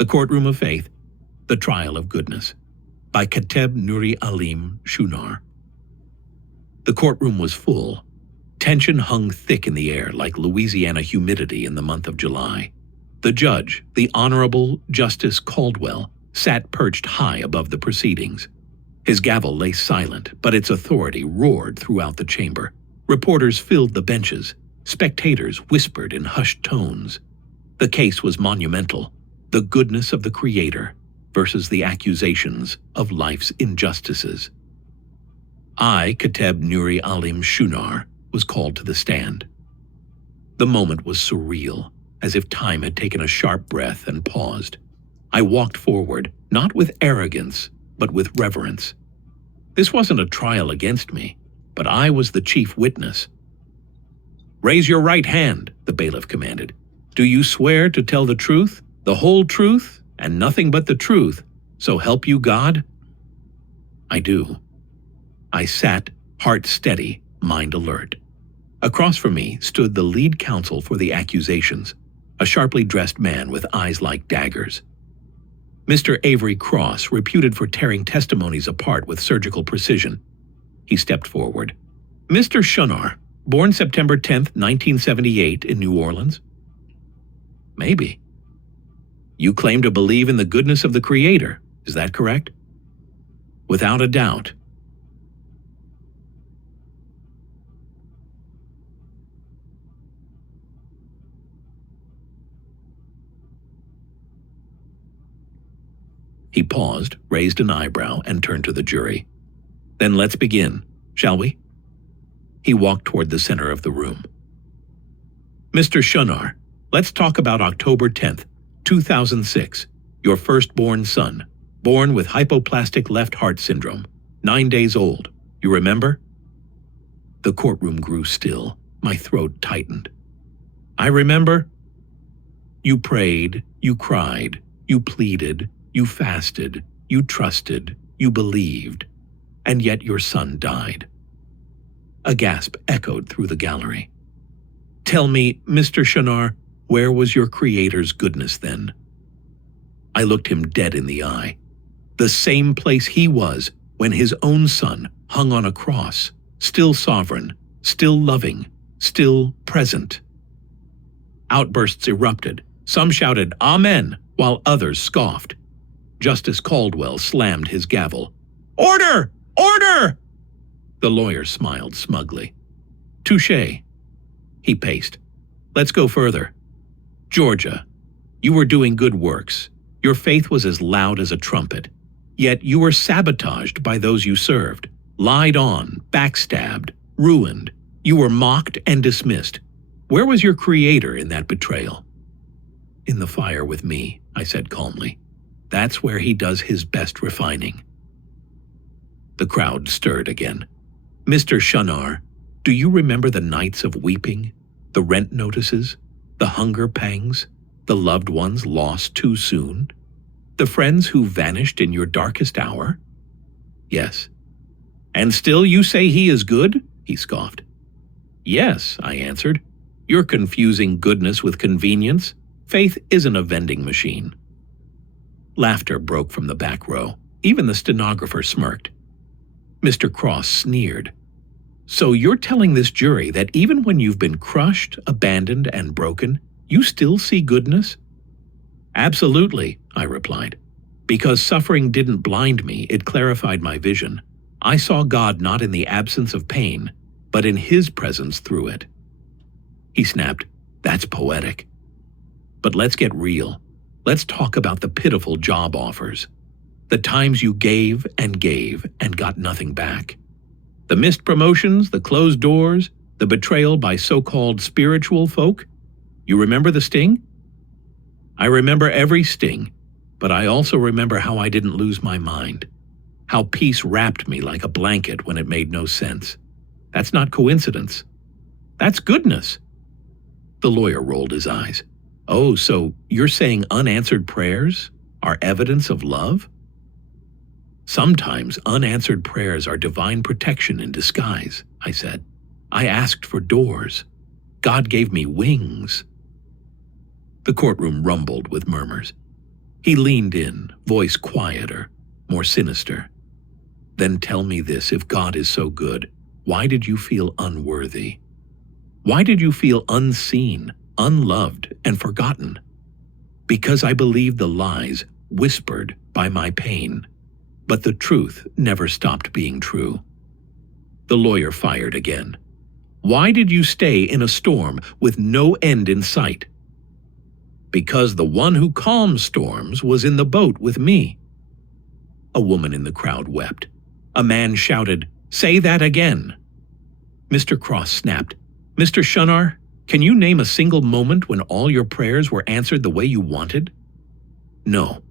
The Courtroom of Faith, The Trial of Goodness, by Kateb Nuri Alim Shunar. The courtroom was full. Tension hung thick in the air like Louisiana humidity in the month of July. The judge, the Honorable Justice Caldwell, sat perched high above the proceedings. His gavel lay silent, but its authority roared throughout the chamber. Reporters filled the benches. Spectators whispered in hushed tones. The case was monumental. The goodness of the Creator versus the accusations of life's injustices. I, Kateb Nuri Alim Shunar, was called to the stand. The moment was surreal, as if time had taken a sharp breath and paused. I walked forward, not with arrogance, but with reverence. This wasn't a trial against me, but I was the chief witness. "Raise your right hand," the bailiff commanded. "Do you swear to tell the truth, the whole truth, and nothing but the truth, so help you God?" "I do." I sat, heart steady, mind alert. Across from me stood the lead counsel for the accusations, a sharply dressed man with eyes like daggers. Mr. Avery Cross, reputed for tearing testimonies apart with surgical precision. He stepped forward. "Mr. Shunar, born September 10th, 1978 in New Orleans?" "Maybe." "You claim to believe in the goodness of the Creator, is that correct?" "Without a doubt." He paused, raised an eyebrow, and turned to the jury. "Then let's begin, shall we?" He walked toward the center of the room. "Mr. Shunar, let's talk about October 10th, 2006, your firstborn son, born with hypoplastic left heart syndrome, 9 days old. You remember?" The courtroom grew still. My throat tightened. "I remember." "You prayed, you cried, you pleaded, you fasted, you trusted, you believed, and yet your son died." A gasp echoed through the gallery. "Tell me, Mr. Shunar, where was your Creator's goodness then?" I looked him dead in the eye. The same place he was when his own son hung on a cross, still sovereign, still loving, still present. Outbursts erupted. Some shouted, "Amen," while others scoffed. Justice Caldwell slammed his gavel. "Order! Order!" The lawyer smiled smugly. "Touché." He paced. "Let's go further. Georgia, you were doing good works. Your faith was as loud as a trumpet. Yet you were sabotaged by those you served, lied on, backstabbed, ruined. You were mocked and dismissed. Where was your Creator in that betrayal?" "In the fire with me," I said calmly. "That's where he does his best refining." The crowd stirred again. "Mr. Shunar, do you remember the nights of weeping, the rent notices, the hunger pangs, the loved ones lost too soon, the friends who vanished in your darkest hour?" "Yes." "And still you say he is good?" he scoffed. "Yes," I answered. "You're confusing goodness with convenience. Faith isn't a vending machine." Laughter broke from the back row. Even the stenographer smirked. Mr. Cross sneered. "So you're telling this jury that even when you've been crushed, abandoned, and broken, you still see goodness?" "Absolutely," I replied. "Because suffering didn't blind me, it clarified my vision. I saw God not in the absence of pain, but in His presence through it." He snapped, "That's poetic. But let's get real. Let's talk about the pitiful job offers. The times you gave and got nothing back. The missed promotions, the closed doors, the betrayal by so-called spiritual folk. You remember the sting?" "I remember every sting, but I also remember how I didn't lose my mind. How peace wrapped me like a blanket when it made no sense. That's not coincidence. That's goodness." The lawyer rolled his eyes. "Oh, so you're saying unanswered prayers are evidence of love?" "Sometimes unanswered prayers are divine protection in disguise," I said. "I asked for doors. God gave me wings." The courtroom rumbled with murmurs. He leaned in, voice quieter, more sinister. Then tell me this, if God is so good, why did you feel unworthy? Why did you feel unseen, unloved, and forgotten? Because I believed the lies whispered by my pain, but the truth never stopped being true. The lawyer fired again. Why did you stay in a storm with no end in sight? Because the one who calms storms was in the boat with me. A woman in the crowd wept. A man shouted, "Say that again!" Mr. Cross snapped, "Mr. Shunnar, can you name a single moment when all your prayers were answered the way you wanted?" No.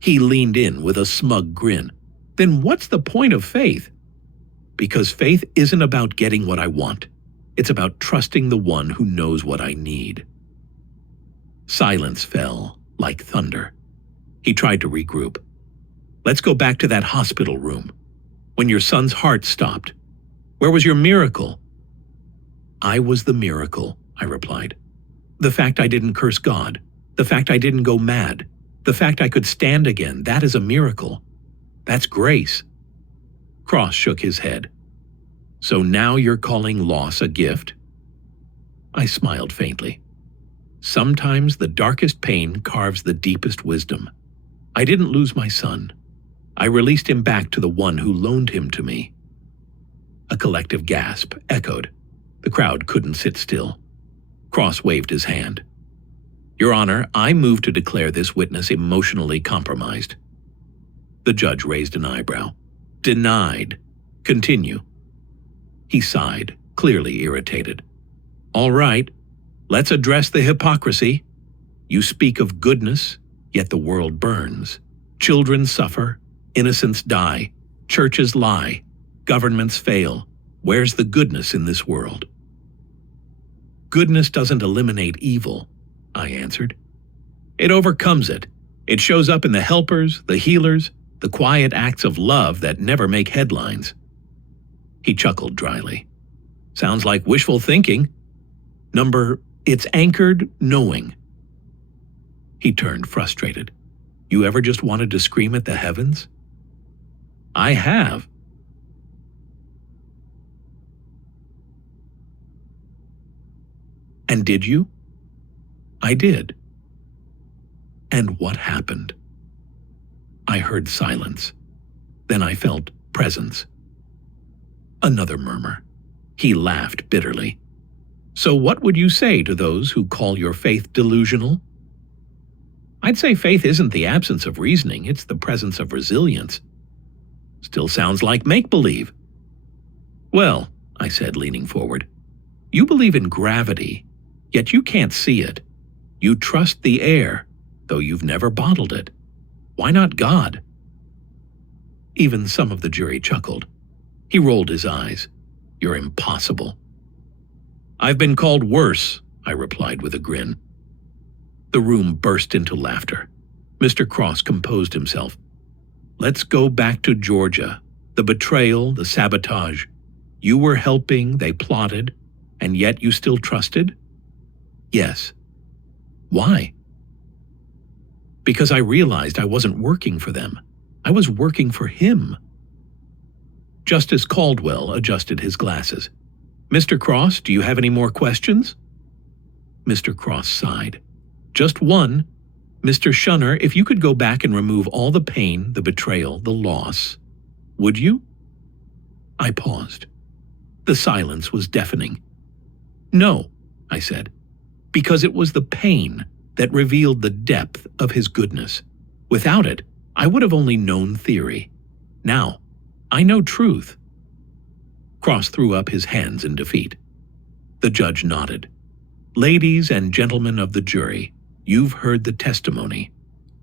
He leaned in with a smug grin. Then what's the point of faith? Because faith isn't about getting what I want. It's about trusting the one who knows what I need. Silence fell like thunder. He tried to regroup. Let's go back to that hospital room. When your son's heart stopped. Where was your miracle? I was the miracle, I replied. The fact I didn't curse God. The fact I didn't go mad. The fact I could stand again, that is a miracle. That's grace. Cross shook his head. So now you're calling loss a gift? I smiled faintly. Sometimes the darkest pain carves the deepest wisdom. I didn't lose my son. I released him back to the one who loaned him to me. A collective gasp echoed. The crowd couldn't sit still. Cross waved his hand. Your Honor, I move to declare this witness emotionally compromised. The judge raised an eyebrow. Denied. Continue. He sighed, clearly irritated. All right, let's address the hypocrisy. You speak of goodness, yet the world burns. Children suffer, innocents die, churches lie, governments fail. Where's the goodness in this world? Goodness doesn't eliminate evil, I answered. It overcomes it. It shows up in the helpers, the healers, the quiet acts of love that never make headlines. He chuckled dryly. Sounds like wishful thinking. It's anchored knowing. He turned frustrated. You ever just wanted to scream at the heavens? I have. And did you? I did. And what happened? I heard silence. Then I felt presence. Another murmur. He laughed bitterly. So what would you say to those who call your faith delusional? I'd say faith isn't the absence of reasoning, it's the presence of resilience. Still sounds like make-believe. Well, I said, leaning forward, you believe in gravity, yet you can't see it. You trust the air, though you've never bottled it. Why not God? Even some of the jury chuckled. He rolled his eyes. You're impossible. I've been called worse, I replied with a grin. The room burst into laughter. Mr. Cross composed himself. Let's go back to Georgia. The betrayal, the sabotage. You were helping, they plotted, and yet you still trusted? Yes. Why? Because I realized I wasn't working for them. I was working for him. Justice Caldwell adjusted his glasses. Mr. Cross, do you have any more questions? Mr. Cross sighed. Just one. Mr. Shunnar, if you could go back and remove all the pain, the betrayal, the loss, would you? I paused. The silence was deafening. No, I said, because it was the pain that revealed the depth of his goodness. Without it, I would have only known theory. Now, I know truth. Cross threw up his hands in defeat. The judge nodded. Ladies and gentlemen of the jury, you've heard the testimony.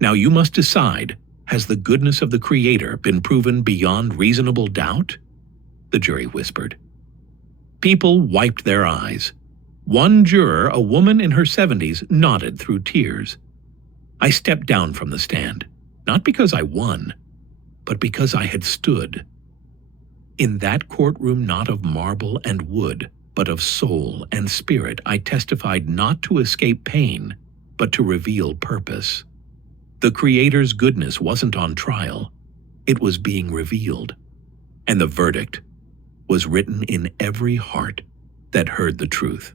Now you must decide, has the goodness of the Creator been proven beyond reasonable doubt? The jury whispered. People wiped their eyes. One juror, a woman in her 70s, nodded through tears. I stepped down from the stand, not because I won, but because I had stood. In that courtroom not of marble and wood, but of soul and spirit, I testified not to escape pain, but to reveal purpose. The Creator's goodness wasn't on trial, it was being revealed, and the verdict was written in every heart that heard the truth.